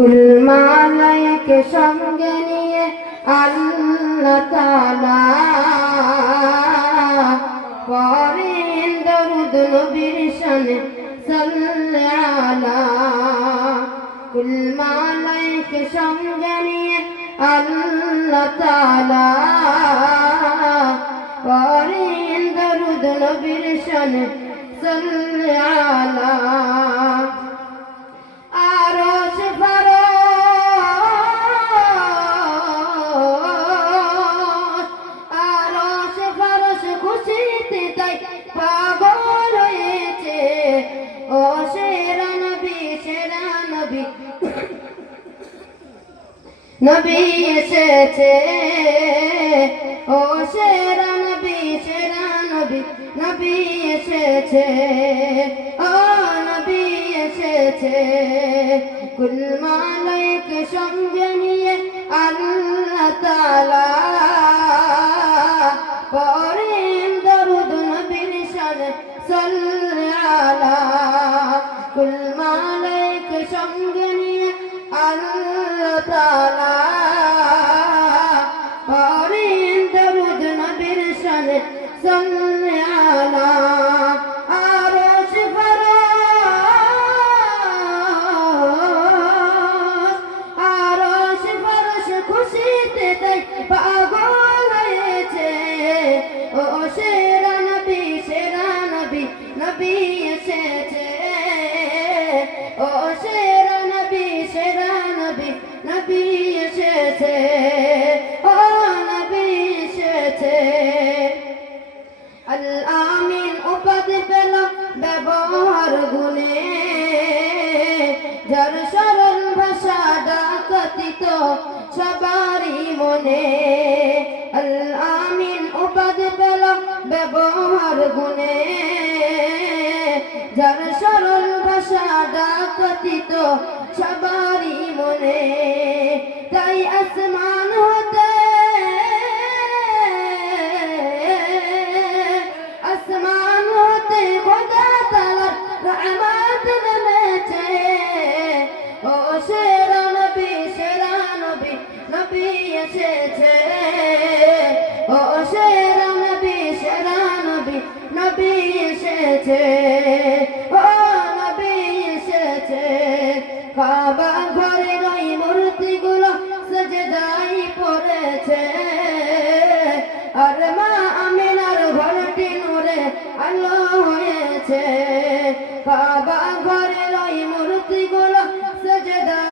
কুল মালাইকে সঙ্গে নিয়ে আল্লাহ তাআলা পড়েন দরুদ নবীর শানে সাল্লাল্লাহু কুল মালাইকে সঙ্গে নিয়ে আল্লাহ তাআলা পড়েন দরুদ নবীর শানে সাল্লাল্লাহু আরশ ফারশ খুশিতে তাই পাগল হয়েছে ও সেরা নবী নবী এসেছে ও সেরা নবী এসেছে ও নবী এসেছে কুল মালাইকে সঙ্গে নিয়ে আল্লাহ তাআলা পড়েন দরুদ নবীর শানে সাল্লাল্লাহু কুল মালাইকে সঙ্গে নিয়ে আল্লাহ তাআলা পড়েন দরুদ নবীর শানে সাল্লাল্লাহু আরশ ফারশ খুশিতে তাই পাগল হয়েছে ও সেরা নবী এসেছে ও সেরা নবী এসেছে ও নবী এসেছে আল আমিন উপাধি পেল ব্যবহার গুণে যার সরল ভাষা ডাকতিত সবারই মনে আল আমিন উপাধি পেল ব্যবহার গুণে যার সরল ভাষা ডাকতিত সবারই মনে তাই আসমান হতে খোদা তাআলার রহমত নেমেছে ও সেরা নবী এসেছে ও সেরা নবী এসেছে ও নবী এসেছে কাবা ঘরের ওই মূর্তিগুলো সেজদায় পড়েছে আর